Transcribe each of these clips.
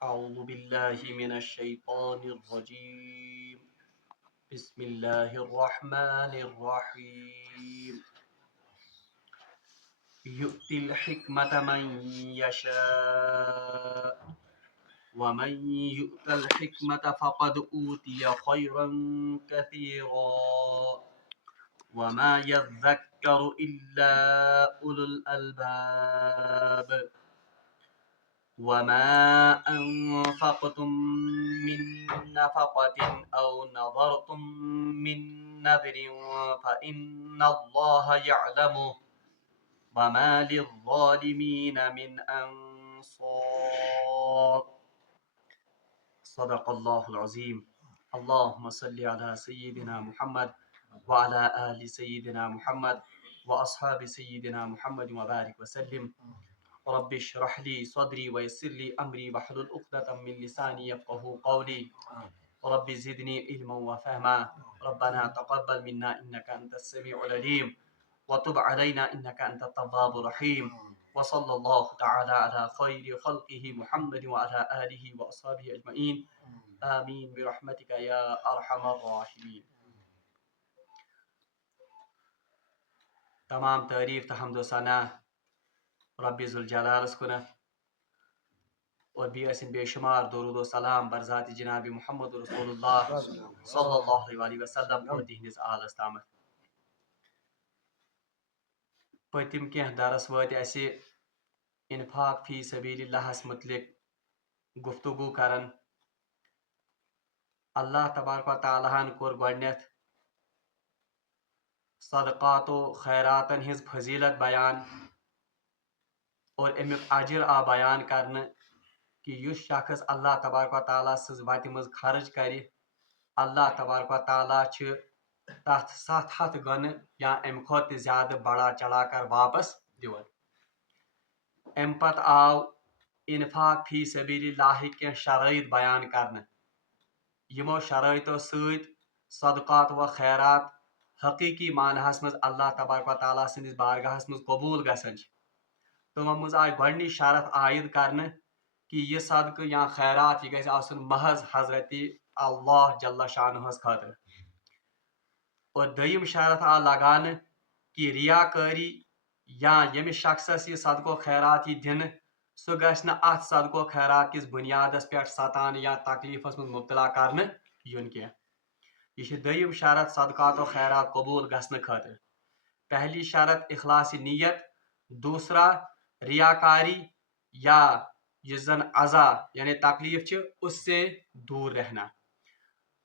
أعوذ بالله من الشيطان الرجيم بسم الله الرحمن الرحيم يؤتي الحكمة من يشاء ومن يؤت الحكمة فقد أوتي خيرا كثيرا وما يذكر إلا أولو الألباب وما أنفقتم من نفقة أو نظرتم من نذر فإن الله يعلمه وما للظالمين من أنصار صدق الله العظيم اللهم صل على سيدنا محمد وعلى آل سيدنا محمد وأصحاب سيدنا محمد وبارك وسلم رب اشرح لي صدري ويسر لي أمري واحلل عقدة من لساني يفقهوا قولي رب زدني علما وفهما ربنا تقبل منا إنك أنت السميع العليم وتب علينا إنك أنت التواب الرحيم وصلى الله تعالى على خير خلقه محمد وعلى آله وأصحابه أجمعين آمين برحمتك يا أرحم الراحمين. تمام تعریف تو حمد و ثنا رب ذوالجلالس کنت اور بیسن بے شمار درود و سلام برذات جناب محمد رسول اللہ صلی اللہ علیہ وسلم اور تہندس آلس تامت. پتم کی درس وات اسہ انفاق فی سبیل اللہ متعلق گفتگو کرن. اللہ تبارک و تعالیٰ ہن کور گۄڈنیتھ صدقات و خیراتن ہز فضیلت بیان اور امیک اجر آ بیان کرنے کہ یس شخص اللہ تبارک و تعالیٰ سز وتہ مز خرچ کر اللہ تبارک و تعالیٰ تتھ 700 گنہ یا ام کھت زیادہ بڑا چڑھا کر واپس دِوان. ام پتہ آو انفاق فی سبیل اللہ کی شرائط بیان کرنے. یمو شرائطو سۭتۍ صدقات و خیرات حقیقی معنہس مز اللہ تبارک و تعالیٰ سندس بارگاہس مز قبول گژھان. تمو مز آئی گۄڈنِچ شرط عائد کرنے کہ یہ صدقہ یا خیرات یہ گژھِ آسن محض حضرت اللہ جل شانہس خاطر. اور دویم شرط آ لگانے کہ ریاکاری یا یمس شخصس یہ صدقہ و خیرات یہ دن سہ گژھِ نہ اتھ صدقہ و خیرات کس بنیادس پہ ستانے یا تکلیفس مز مبتلا کرنے یون کی. یہ دویم شرط صدقات و خیرات قبول گژھنے خاطر. پہلی شرط اخلاص نیت، دوسرا ریاکاری یا جس زن عزا یعنی تکلیف اس سے دور رہنا.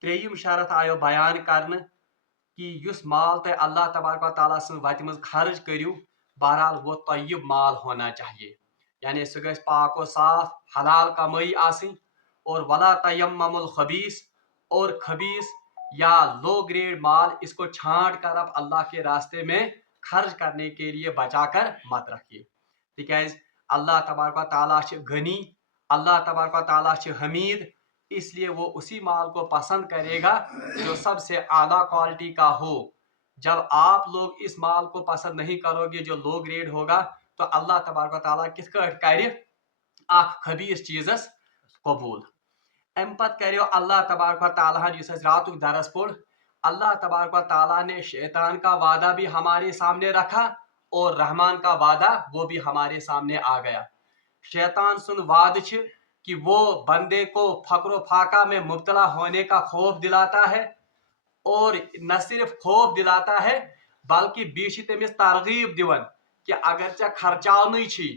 تریم شرط آیو بیان کرنے کہ یس مال تہ اللہ تبارک و تعالیٰ سن وتہ مز خرچ کریو بہرحال وہ طیب مال ہونا چاہیے، یعنی سہ گژھِ پاک و صاف حلال کمائی آسن. اور ولا تیمم الخبیث، اور خبیث یا لو گریڈ مال اس کو چھانٹ کر اب اللہ کے راستے میں خرچ کرنے کے لیے بچا کر مت رکھیے. تکیاز اللہ تبارک و تعالیٰ غنی، اللہ تبارک و تعالیٰ حمید، اس لیے وہ اسی مال کو پسند کرے گا جو سب سے اعلیٰ کوالٹی کا ہو. جب آپ لوگ اس مال کو پسند نہیں کرو گے جو لو گریڈ ہوگا تو اللہ تبارک و تعالیٰ کت کٹ کر اخ خبیث چیزس قبول. ام پت کریو اللہ تبارک و تعالیٰ جس رات درس پور اللہ تبارک و تعالیٰ نے شیطان کا وعدہ بھی ہمارے سامنے رکھا اور رحمان کا وعدہ وہ بھی ہمارے سامنے آ گیا. شیطان سن وعد کہ وہ بندے کو فقر و فاقہ میں مبتلا ہونے کا خوف دلاتا ہے، اور نہ صرف خوف دلاتا ہے بلکہ بیش تمس ترغیب دیون کہ اگر ژے خرچاونی چھی،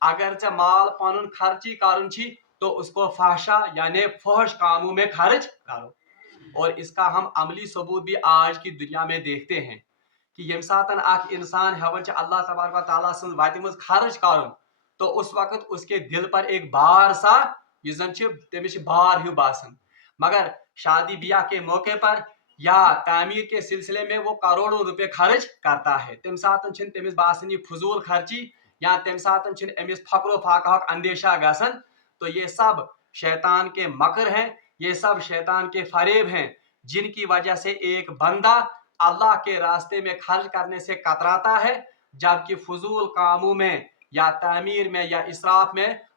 اگر ژے مال پنن خرچی کرن چھی تو اس کو فحشا یعنی فحش کاموں میں خرچ کرو. اور اس کا ہم عملی ثبوت بھی آج کی دنیا میں دیکھتے ہیں کہ یم ساتن اخ انسان ہیون اللہ تبارک و تعالیٰ سن وتہ مز خرچ کرن تو اس وقت اس کے دل پر ایک بار سا یہ زن تمس بار ہیو باسن. مگر شادی بیاہ کے موقع پر یا تعمیر کے سلسلے میں وہ کروڑوں روپے خرچ کرتا ہے. تم ساتن تمس باسن یہ فضول خرچی یا تم ساتن امس فقر و فاقہ اندیشہ گسن. تو یہ سب شیطان کے مکر ہیں، یہ سب شیطان کے فریب ہیں جن کی وجہ سے ایک بندہ اللہ کے راستے میں خرچ کرنے سے کتراتا ہے، جبکہ فضول کاموں میں یا تعمیر میں یا اسراف میں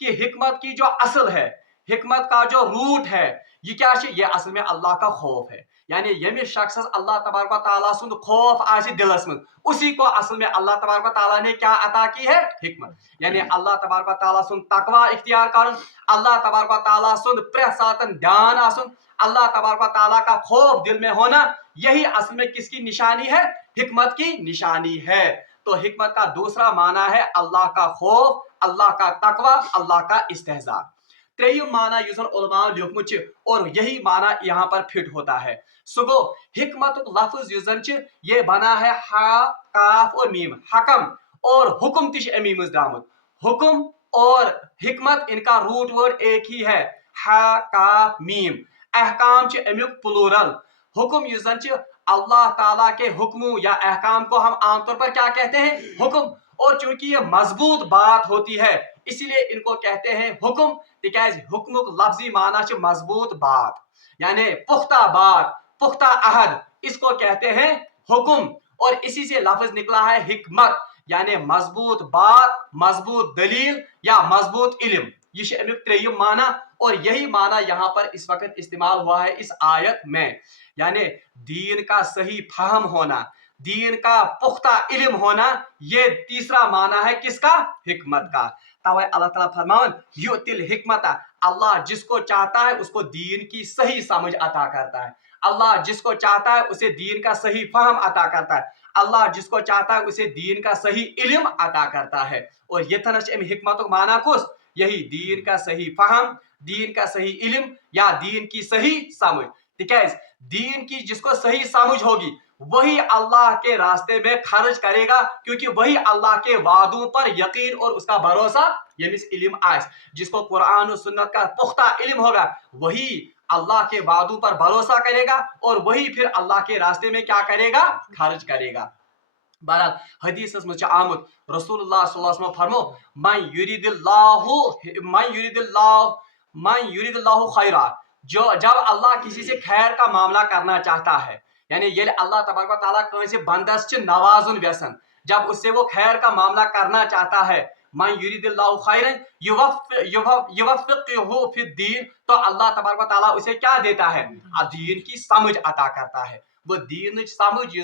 کہ حکمت کی جو اصل ہے, حکمت کا جو روٹ ہے, یہ کیا ہے؟ یہ اصل میں اللہ کا خوف ہے. یعنی یمس شخص اللہ تبارک و تعالیٰ سند خوف آسہِ دلس من, اسی کو اصل میں اللہ تبارک و تعالیٰ نے کیا عطا کی ہے؟ حکمت. یعنی اللہ تبارک و تعالیٰ سند تقوی اختیار کرن, اللہ تبارک و تعالیٰ سند پرٛٮ۪تھ ساتن دھیان آسن, اللہ تبارک و تعالیٰ کا خوف دل میں ہونا, یہی اصل میں کس کی نشانی ہے؟ حکمت کی نشانی ہے. تو حکمت کا دوسرا معنی ہے اللہ کا خوف, اللہ کا تقوی, اللہ کا استحضاء. تریم معنی یس علماء لیکھمت اور یہی معنی یہاں پر فٹ ہوتا ہے, سو گو حکمت لفظ یس زن یہ بنا ہے ہا کاف اور میم, حکم اور حکم تش امی مز درامت. حکم اور حکمت ان کا روٹ ورڈ ایک ہی ہے, ہا کاف میم. احکام امیک پلورل. حکم یس زن اللہ تعالیٰ کے حکموں یا احکام کو ہم عام طور پر کیا کہتے ہیں؟ حکم. اور چونکہ یہ مضبوط بات ہوتی ہے اسی لیے ان کو کہتے ہیں حکم, تکیاز حکمک لفظی معنی مضبوط بات, یعنی پختہ بات, پختہ عہد, اس کو کہتے ہیں حکم. اور اسی سے لفظ نکلا ہے حکمت, یعنی مضبوط بات, مضبوط دلیل یا مضبوط علم. یہ امیک تریم معنی, اور یہی معنی یہاں پر اس وقت استعمال ہوا ہے اس آیت میں. یعنی دین کا صحیح فہم ہونا, دین کا پختہ علم ہونا, یہ تیسرا معنی ہے کس کا؟ حکمت کا. توے اللہ تعالیٰ فرماون یؤتی الحکمت, اللہ جس کو چاہتا ہے اس کو دین کی صحیح سمجھ عطا کرتا ہے. اللہ جس کو چاہتا ہے اسے دین کا صحیح فہم عطا کرتا ہے. اللہ جس کو چاہتا ہے اسے دین کا صحیح علم عطا کرتا ہے. اور یہ تھنس ام حکمت معنی کس؟ یہی دین کا صحیح فہم, دین کا صحیح علم یا دین کی صحیح سمجھ. تکیاز دین کی جس کو صحیح سمجھ ہوگی وہی اللہ کے راستے میں خرچ کرے گا, کیونکہ وہی اللہ کے وعدوں پر یقین اور اس کا بھروسہ یمس علم آئس. جس کو قرآن و سنت کا پختہ علم ہوگا وہی اللہ کے وعدوں پر بھروسہ کرے گا, اور وہی پھر اللہ کے راستے میں کیا کرے گا؟ خرچ کرے گا. بہرحال حدیث مجھ آمد رسول اللہ صلی اللہ علیہ وسلم فرمو من یرید اللہ خیرا, جب اللہ کسی سے خیر کا معاملہ کرنا چاہتا ہے, یعنی یہ اللہ تبارک و تعالیٰ کنسے بندس نوازن ویسن, جب اس سے وہ خیر کا معاملہ کرنا چاہتا ہے, من یرید اللہ خیرا یوفقہ فی الدین, تو اللہ تبارک و تعالیٰ اسے کیا دیتا ہے؟ دین کی سمجھ عطا کرتا ہے. وہ دین سمجھ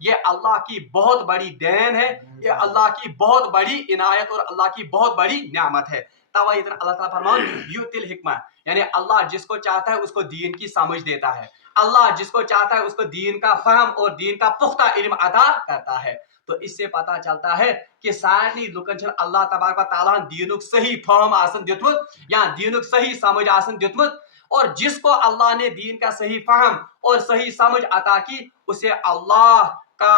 یہ اللہ کی بہت بڑی دین ہے, یہ اللہ کی بہت بڑی عنایت اور اللہ کی بہت بڑی نعمت ہے. توے اللہ تعالیٰ فرمان یؤتی الحکمت, یعنی اللہ جس کو چاہتا ہے اس کو دین کی سمجھ دیتا ہے, اللہ جس کو چاہتا ہے اس کو دین کا فہم اور دین کا پختہ علم عطا کرتا ہے. تو اس سے پتہ چلتا ہے کہ سارے لکن اللہ تبارک و تعالیٰ دینک صحیح فہم آسن دیتمت یا دینک صحیح سمجھ آسن دیتمت, اور جس کو اللہ نے دین کا صحیح فہم اور صحیح سمجھ عطا کی اسے اللہ کا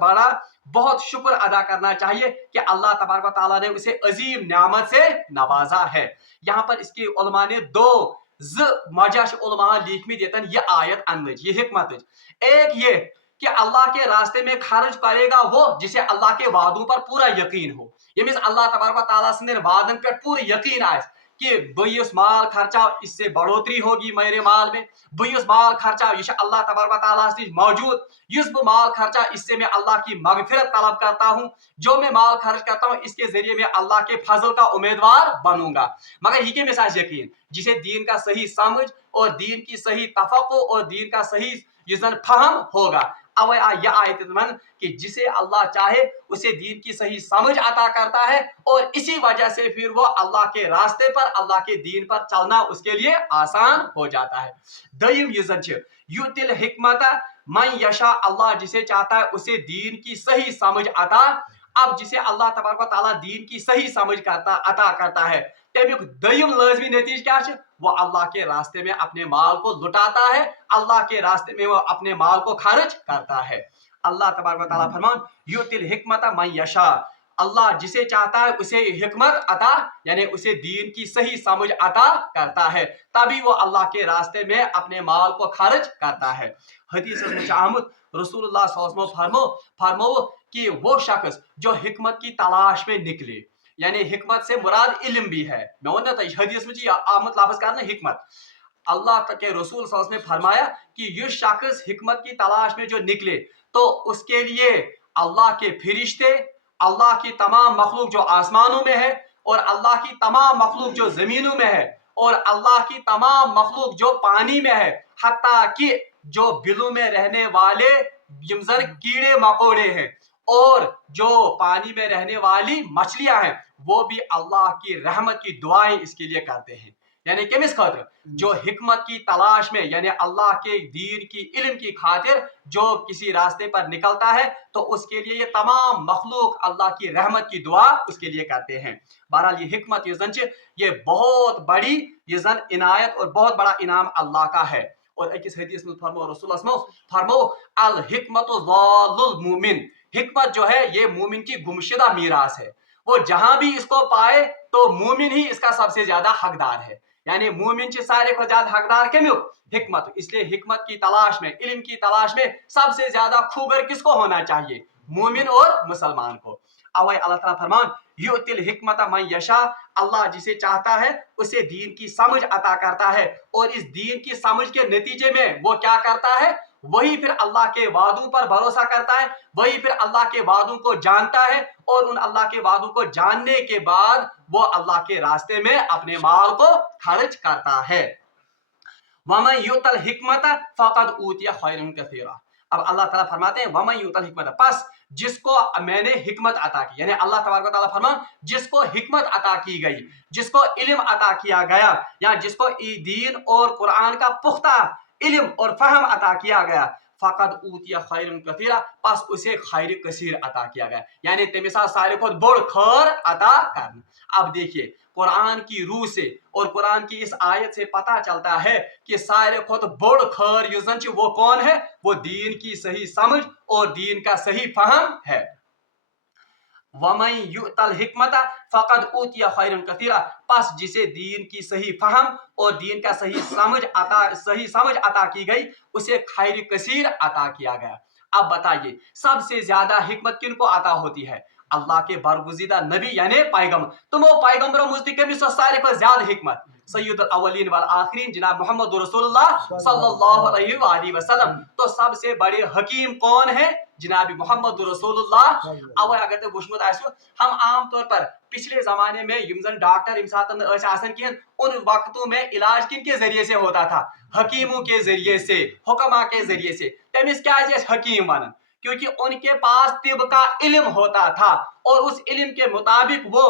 بڑا بہت شکر ادا کرنا چاہیے کہ اللہ تبارک و تعالیٰ نے اسے عظیم نعمت سے نوازا ہے. یہاں پر اس کی علماء نے دو وجہ علماء لکھمت یتن یہ آیت انج یہ حکمت. ایک یہ کہ اللہ کے راستے میں خرچ کرے گا وہ جسے اللہ کے وعدوں پر پورا یقین ہو, یمس اللہ تبارک و تعالیٰ سندین وعدن پر پورا یقین آئے کہ بہت مال خرچہ اس سے بڑھوتری ہوگی میرے مال میں, بہت مال خرچہ یہ اللہ تبارک و تعالیٰ سے موجود, اس بہ مال خرچہ اس سے میں اللہ کی مغفرت طلب کرتا ہوں, جو میں مال خرچ کرتا ہوں اس کے ذریعے میں اللہ کے فضل کا امیدوار بنوں گا. مگر یہ کہ میں ساتھ یقین جسے دین کا صحیح سمجھ اور دین کی صحیح تفقع اور دین کا صحیح فہم ہوگا. اوے یہ آیت من کہ جسے اللہ چاہے اسے دین کی صحیح سمجھ عطا کرتا ہے, اور اسی وجہ سے پھر وہ اللہ کے راستے پر اللہ کے دین پر چلنا اس کے لیے آسان ہو جاتا ہے. دویم یہ زن یؤتی الحکمت من یشاء, اللہ جسے چاہتا ہے اسے دین کی صحیح سمجھ عطا. اب جسے اللہ تبارک و تعالیٰ دین کی صحیح سمجھ عطا کرتا ہے تمیک دویم لازمی نتیجہ کیا ہے؟ وہ اللہ کے راستے میں اپنے مال کو لٹاتا ہے, اللہ کے راستے میں وہ اپنے مال کو خرچ کرتا ہے. اللہ تبارک و تعالیٰ فرمان یؤتی الحکمت من یشاء, اللہ جسے چاہتا ہے اسے حکمت عطا یعنی اسے دین کی صحیح سمجھ عطا کرتا ہے, تبھی وہ اللہ کے راستے میں اپنے مال کو خرچ کرتا ہے. حدیث میں آمد رسول اللہ صلی اللہ علیہ وسلم فرمو کہ وہ شخص جو حکمت کی تلاش میں نکلے, یعنی حکمت سے مراد علم بھی ہے. میں وننا حدیث میں آمد لفظ کرنا حکمت, اللہ کے رسول صلی اللہ علیہ وسلم نے فرمایا کہ یہ شخص حکمت کی تلاش میں جو نکلے تو اس کے لیے اللہ کے فرشتے, اللہ کی تمام مخلوق جو آسمانوں میں ہے اور اللہ کی تمام مخلوق جو زمینوں میں ہے اور اللہ کی تمام مخلوق جو پانی میں ہے، حتیٰ کہ جو بلوں میں رہنے والے کیڑے مکوڑے ہیں اور جو پانی میں رہنے والی مچھلیاں ہیں، وہ بھی اللہ کی رحمت کی دعائیں اس کے لیے کرتے ہیں. یعنی کمس خاطر؟ جو حکمت کی تلاش میں، یعنی اللہ کے دین کی علم کی خاطر جو کسی راستے پر نکلتا ہے تو اس کے لیے یہ تمام مخلوق اللہ کی رحمت کی دعا اس کے لیے کرتے ہیں. بہرحال یہ حکمت یہ بہت بڑی عنایت اور بہت بڑا انعام اللہ کا ہے. اور اکس حدیث میں فرمو رسول اللہ فرمو الحکمت ضال المومن، حکمت جو ہے یہ مومن کی گمشدہ میراث ہے. وہ جہاں بھی اس کو پائے تو مومن ہی اس کا سب سے زیادہ حقدار ہے. یعنی مومن چھ سارے کو زیادہ حقدار کمیو؟ حکمت. اس لیے حکمت کی تلاش میں، علم کی تلاش میں سب سے زیادہ خوگر کس کو ہونا چاہیے؟ مومن اور مسلمان کو. اوائے اللہ تعالیٰ فرمان یؤتی الحکمت من یشاء، اللہ جسے چاہتا ہے اسے دین کی سمجھ عطا کرتا ہے، اور اس دین کی سمجھ کے نتیجے میں وہ کیا کرتا ہے؟ وہی پھر اللہ کے وعدوں پر بھروسہ کرتا ہے، وہی پھر اللہ کے وعدوں کو جانتا ہے، اور ان اللہ کے وعدوں کو جاننے کے بعد وہ اللہ کے راستے میں اپنے مال کو خرچ کرتا ہے. وَمَن یُؤْتَ الْحِکْمَةَ فَقَدْ أُوتِیَ خَیْرًا کَثِیرًا. اب اللہ تعالیٰ فرماتے ہیں وَمَن یُؤْتَ الْحِکْمَةَ، پس جس کو میں نے حکمت عطا کی، یعنی اللہ تبارک و تعالیٰ فرمان جس کو حکمت عطا کی گئی، جس کو علم عطا کیا گیا، یا جس کو دین اور قرآن کا پختہ علم اور فہم عطا کیا گیا، فقد اوتیا خیرن کثیرا، پس اسے خیر کثیر عطا کیا گیا. یعنی تمس سارے کھت بڑ خیر عطا کرنا. اب دیکھیے قرآن کی روح سے اور قرآن کی اس آیت سے پتہ چلتا ہے کہ سارے کھت بڑ خیر یس زن وہ کون ہے؟ وہ دین کی صحیح سمجھ اور دین کا صحیح فہم ہے. وَمَن یُؤْتَ الْحِکْمَةَ فَقَدْ أُوتِیَ خَیْرًا کَثِیرًا، پس جسے دین کی صحیح فہم اور دین کا صحیح سمجھ عطا کی گئی اسے خیر کثیر عطا کیا گیا. اب بتائیے سب سے زیادہ حکمت کن کو عطا ہوتی ہے؟ اللہ کے برگزیدہ نبی یعنی پیغمبر. تمو پیغمبروں مزد کمس سارے کو زیادہ حکمت؟ سید الاولین والآخرین جناب محمد رسول اللہ صلی اللہ علیہ وآلہ وسلم. تو سب سے بڑے حکیم کون ہے؟ جناب محمد رسول اللہ. اوے اگر تو وچھمت آسو ہم عام طور پر پچھلے زمانے میں یم زن ڈاکٹر یم ساتن آسن کین ان وقتوں میں علاج کن کے ذریعے سے ہوتا تھا؟ حکیموں کے ذریعے سے، حکما کے ذریعے سے. تمس کیا حکیم ونن؟ کیونکہ ان کے پاس طب کا علم ہوتا تھا اور اس علم کے مطابق وہ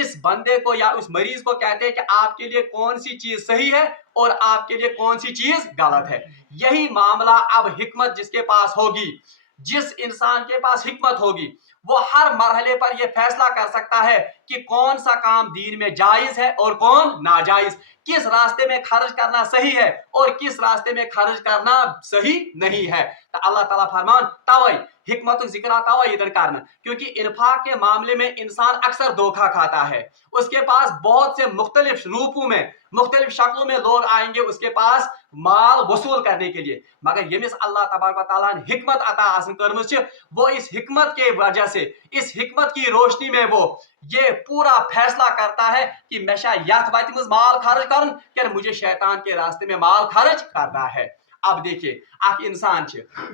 اس بندے کو یا اس مریض کو کہتے ہیں کہ آپ کے لیے کون سی چیز صحیح ہے اور آپ کے لیے کون سی چیز غلط ہے. یہی معاملہ اب حکمت جس کے پاس ہوگی، جس انسان کے پاس حکمت ہوگی، وہ ہر مرحلے پر یہ فیصلہ کر سکتا ہے کہ کون سا کام دین میں جائز ہے اور کون ناجائز، کس راستے میں خرچ کرنا صحیح ہے اور کس راستے میں خرچ کرنا صحیح نہیں ہے. تو اللہ تعالیٰ فرمان توئی حکمت ذکر توئی ادھر کرنا، کیونکہ انفاق کے معاملے میں انسان اکثر دھوکہ کھاتا ہے. اس کے پاس بہت سے مختلف روپوں میں، مختلف شکلوں میں لوگ آئیں گے اس کے پاس مال وصول کرنے کے لیے، مگر یمس اللہ تبارک و تعالیٰ نے حکمت عطا آسن کرمز وہ اس حکمت کے وجہ سے، اس حکمت کی روشنی میں وہ یہ پورا فیصلہ کرتا ہے کہ میں یت وت مز مال خرچ کرن کہ مجھے شیطان کے راستے میں مال خرچ کرنا ہے. اب دیکھیے اک انسان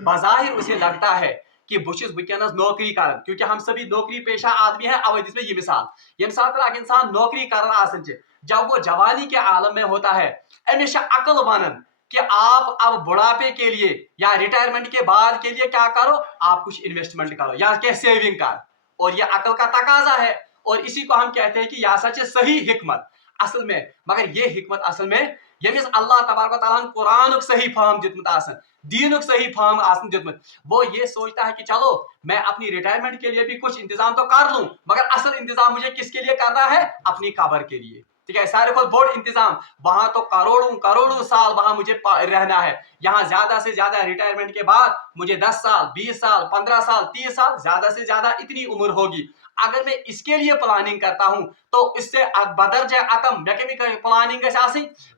بظاہر اسے لگتا ہے کہ بہت ونکس نوکری کرن، کیونکہ ہم سبھی نوکری پیشہ آدمی ہیں. اوے دس میں یہ مثال یم سات اک انسان نوکری کرن آسن جب وہ جوانی کے عالم میں ہوتا ہے امس عقل ونن کہ آپ اب بڑھاپے کے لیے یا ریٹائرمنٹ کے بعد کے لیے کیا کرو، آپ کچھ انویسٹمنٹ کرو یا کہ سیونگ کر، اور یہ عقل کا تقاضا ہے اور اسی کو ہم کہتے ہیں کہ یہ سچ صحیح حکمت اصل میں. مگر یہ حکمت اصل میں یمس اللہ تبارک و تعالیٰ قرآن صحیح فہم دتمت آسن، دین صحیح فہم آسن دتمت، وہ یہ سوچتا ہے کہ چلو میں اپنی ریٹائرمنٹ کے لیے بھی کچھ انتظام تو کر لوں، مگر اصل انتظام مجھے کس کے لیے کرنا ہے؟ اپنی قبر کے لیے. ٹھیک ہے، سارے کو بڑ انتظام وہاں تو کروڑوں سال وہاں مجھے رہنا ہے. یہاں زیادہ سے زیادہ ریٹائرمنٹ کے بعد مجھے 10 سال 20 سال 15 سال 30 سال زیادہ سے زیادہ اتنی عمر ہوگی. اگر میں اس کے لیے پلاننگ کرتا ہوں تو اس سے بدرجہ اتم میں کبھی پلاننگ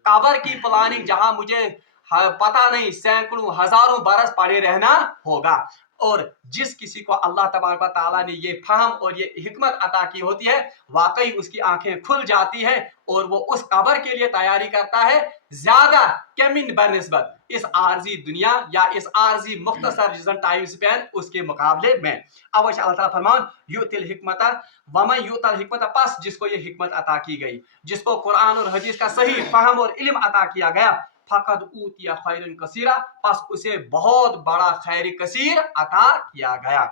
قبر کی پلاننگ جہاں مجھے پتہ نہیں سینکڑوں ہزاروں برس پڑے رہنا ہوگا. اور جس کسی کو اللہ تبارک و تعالیٰ نے یہ فہم اور یہ حکمت عطا کی ہوتی ہے واقعی اس کی آنکھیں کھل جاتی ہیں اور وہ اس قبر کے لیے تیاری کرتا ہے زیادہ کہ من بنسبت اس عارضی دنیا یا اس عارضی مختصر جسن ٹائم سپین اس کے مقابلے میں. اب اللہ تعالیٰ فرمان یؤتی الحکمت ومن یؤت الحکمت پس جس کو یہ حکمت عطا کی گئی جس کو قرآن اور حدیث کا صحیح فہم اور علم عطا کیا گیا فقد اوتیا خیرا کثیرا پس اسے بہت بڑا خیر کثیر عطا کیا گیا.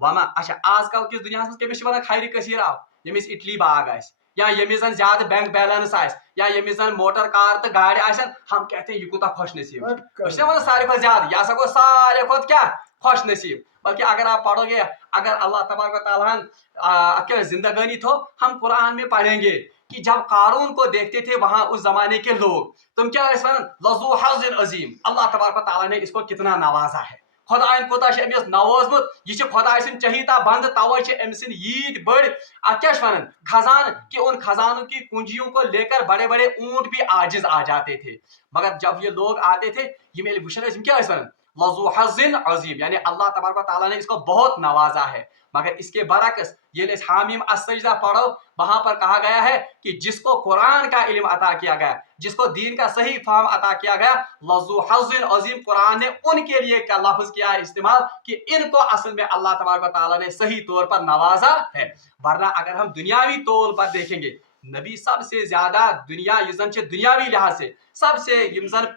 وما اچھا آج کل کس دنیا کمس ونان خیر کثیر آو یمس اٹلی باغ آس یا یمس زن زیادہ بینک بیلنس آس یا یمس زن موٹر کار تو گاڑی آسن ہم کہتے ہیں یہ کوتا خوش نصیب ون سارے کھت زیادہ یہ ہسا گو سارے کھت کیا خوش نصیب. بلکہ اگر آپ پڑھو گے اگر اللہ تبارک و تعالیٰ کیا زندگانی تھو ہم قرآن میں پڑھیں گے کہ جب قارون کو دیکھتے تھے وہاں اس زمانے کے لوگ تم کیا لذو حظ عظیم اللہ تبارک و تعالیٰ نے اس کو کتنا نوازا ہے خدائن کوتا امس نوازمت یہ خدائے سن چہیتا بند توے ام سن یت بڑ ات کیا خزان کہ ان خزانوں کی کنجیوں کو لے کر بڑے بڑے اونٹ بھی عاجز آ جاتے تھے مگر جب یہ لوگ آتے تھے یہ وشن کیا لذو حظ عظیم یعنی اللہ تبارک و تعالیٰ نے اس کو بہت نوازا ہے. مگر اس کے برعکس یہ حامیم السجدہ پڑھو وہاں پر کہا گیا ہے کہ جس کو قرآن کا علم عطا کیا گیا جس کو دین کا صحیح فہم عطا کیا گیا لذو حظ عظیم قرآن نے ان کے لیے کیا لفظ کیا ہے استعمال کہ ان کو اصل میں اللہ تبارک و تعالیٰ نے صحیح طور پر نوازا ہے. ورنہ اگر ہم دنیاوی طور پر دیکھیں گے نبی سب سے زیادہ دنیا دنیاوی لحاظ سے سب سے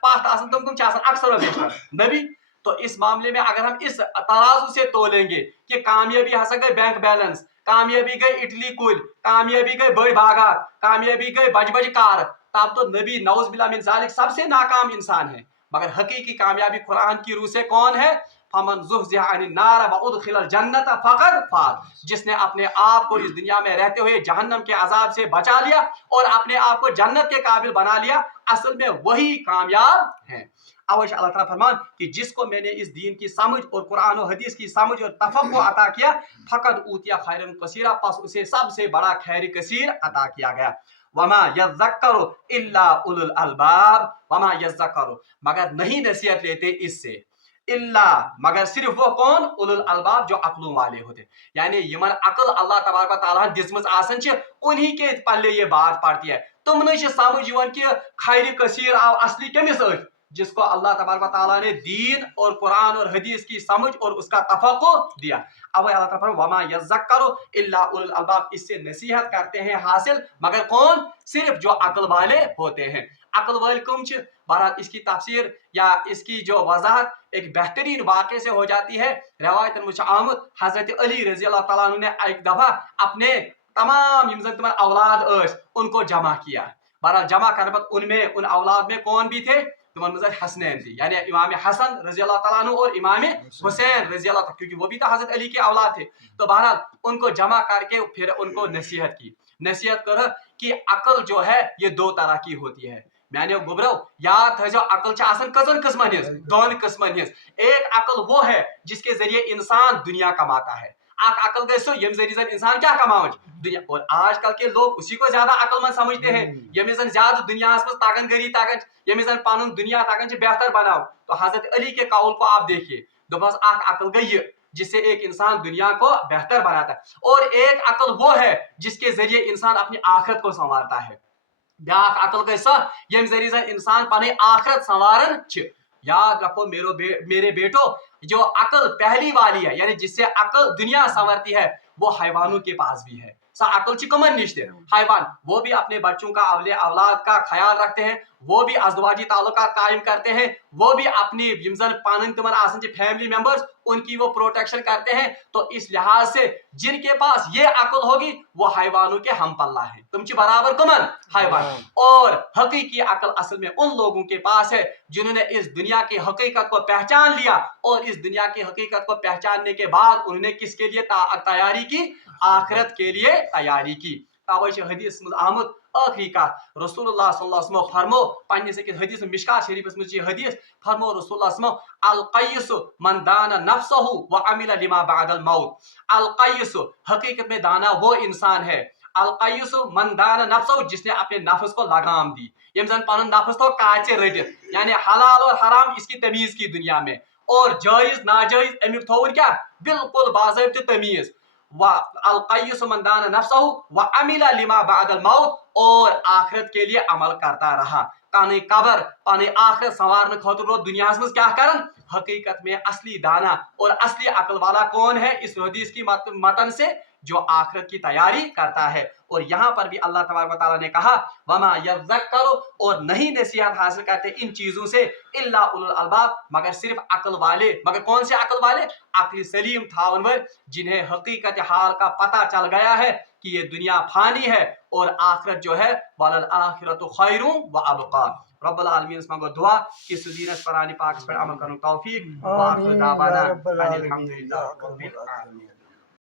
پاس آسن تم کم اکثر و بیشتر نبی. تو اس معاملے میں اگر ہم اس ترازو سے تولیں گے کہ کامیابی ہسا گئی بینک بیلنس کامیابی گئی اٹلی کل کامیابی گئی بڑ باغات کامیابی گئی بج بج کار تب تو نبی نعوذ باللہ من ذالک سب سے ناکام انسان ہے. مگر حقیقی کامیابی قرآن کی روح سے کون ہے فمن زحزح عن النار وادخل الجنت فقد فاز جس نے اپنے آپ کو اس دنیا میں رہتے ہوئے جہنم کے عذاب سے بچا لیا اور اپنے آپ کو جنت کے قابل بنا لیا اصل میں وہی کامیاب ہے. اوش اللہ تعالیٰ فرمان کہ جس کو میں نے اس دین کی سمجھ اور قرآن و حدیث کی سمجھ اور تفقہ عطا کیا فقد اوتیا خیرا کثیرا پس اسے سب سے بڑا خیر کثیر عطا کیا گیا. وما یذکر الا اولو الالباب وما یذکر مگر نہیں نصیحت لیتے اس سے اللہ مگر صرف وہ کون اولو الالباب جو عقلوں والے ہوتے یعنی یمن عقل اللہ تبارک و تعالیٰ دسمز آسن انہی کے پلے یہ بات پڑتی ہے. تم نے سمجھ کہ خیر کثیر آو اصلی کمس جس کو اللہ تبارک و تعالیٰ نے دین اور قرآن اور حدیث کی سمجھ اور اس کا تفقہ دیا. اب اللہ تعالیٰ وما یذکر الا اولو الالباب اس سے نصیحت کرتے ہیں حاصل مگر کون صرف جو عقل والے ہوتے ہیں. عقل والے کم بہرحال اس کی تفسیر یا اس کی جو وضاحت ایک بہترین واقعے سے ہو جاتی ہے. روایت مجھ آمد حضرت علی رضی اللہ تعالیٰ عنہ نے ایک دفعہ اپنے تمام تمام اولاد ان کو جمع کیا. بہرحال جمع کرنے بعد ان میں ان اولاد میں کون بھی تھے تمہن مزید حسنین تھی یعنی امام حسن رضی اللہ تعالیٰ عنہ اور امام حسین رضی اللہ تعالیٰ کیونکہ وہ بھی تو حضرت علی کے اولاد تھے. تو بہرحال ان کو جمع کر کے پھر ان کو نصیحت کی. نصیحت کر کہ عقل جو ہے یہ دو طرح کی ہوتی ہے. میں نے گبرو یاد ہے جو عقل آسن کزن قسمن ہز دون قسمن ہز. ایک عقل وہ ہے جس کے ذریعے انسان دنیا کماتا ہے. عقل گئی سو یم ذریعے انسان کیا کماؤ دنیا. اور آج کل کے لوگ اسی کو زیادہ عقل مند سمجھتے ہیں یمس زیادہ دنیا تگن گری تگن یمس پن دنیا تگن بہتر بناؤ. تو حضرت علی کے قول کو آپ دیکھیے دپس عقل گئی جس سے ایک انسان دنیا کو بہتر بناتا ہے اور ایک عقل وہ ہے جس کے ذریعے انسان اپنی آخرت کو سنوارتا ہے. بیاکھ عقل گئی سو یم ذریعے انسان پنی آخرت سنوارن. یاد رکھو میرے بیٹو جو عقل پہلی والی ہے یعنی جس سے عقل دنیا سنورتی ہے وہ حیوانوں کے پاس بھی ہے. سا عقل کمن نش حیوان وہ بھی اپنے بچوں کا اولاد کا خیال رکھتے ہیں وہ بھی ازدواجی تعلقات قائم کرتے ہیں وہ بھی اپنی پن تمن آسن فیملی ممبرز ان کی وہ پروٹیکشن کرتے ہیں. تو اس لحاظ سے جن کے پاس یہ عقل ہوگی وہ حیوانوں کے ہم پلہ ہیں تم چی برابر کمن حیوان. اور حقیقی عقل اصل میں ان لوگوں کے پاس ہے جنہوں نے اس دنیا کی حقیقت کو پہچان لیا اور اس دنیا کی حقیقت کو پہچاننے کے بعد انہوں نے کس کے لیے تیاری کی آخرت کے لیے تیاری کی. حدیث آمد آخری کا رسول اللہ صلی اللہ علیہ وسلم فرمو پنس حدیث مشکات شریفس مجھ یہ حدیث فرمو رسول اللہ صلی اللہ علیہ وسلم القیس من دان نفسه وعمل لما بعد الموت. القیس حقیقت میں دانا وہ انسان ہے القیس من دان نفسه جس نے اپنے نفس کو لگام دی یم زن پن نفس تو کاچے رٹت یعنی حلال اور حرام اس کی تمیز کی دنیا میں اور جائز ناجائز امیک تھون کیا بالکل باضابطہ تمیز القیس من دان نفسہ وعمل لما بعد الموت اور آخرت کے لیے عمل کرتا رہا پانی قبر پانی آخرت سنوارنے خاطر رو دنیا مز کیا کرن حقیقت میں اصلی دانا اور اصلی عقل والا کون ہے اس حدیث کی متن سے جو آخرت کی تیاری کرتا ہے اور یہاں پر بھی اللہ تبارک و تعالیٰ نے کہا وما یذکر اور نہیں نصیحت حاصل کرتے ان چیزوں سے الا اولو الالباب مگر صرف عقل والے مگر کون سے عقل والے عقل سلیم تھاون ور جنہیں حقیقت حال کا پتہ چل گیا ہے کہ یہ دنیا فانی ہے اور آخرت جو ہے وللآخرۃ خیر و ابقا رب العالمین اس منگو دعا کہ سدینس قرآن پاک پر عمل کرنے توفیق وآخر دعوانا ان الحمدللہ رب العالمین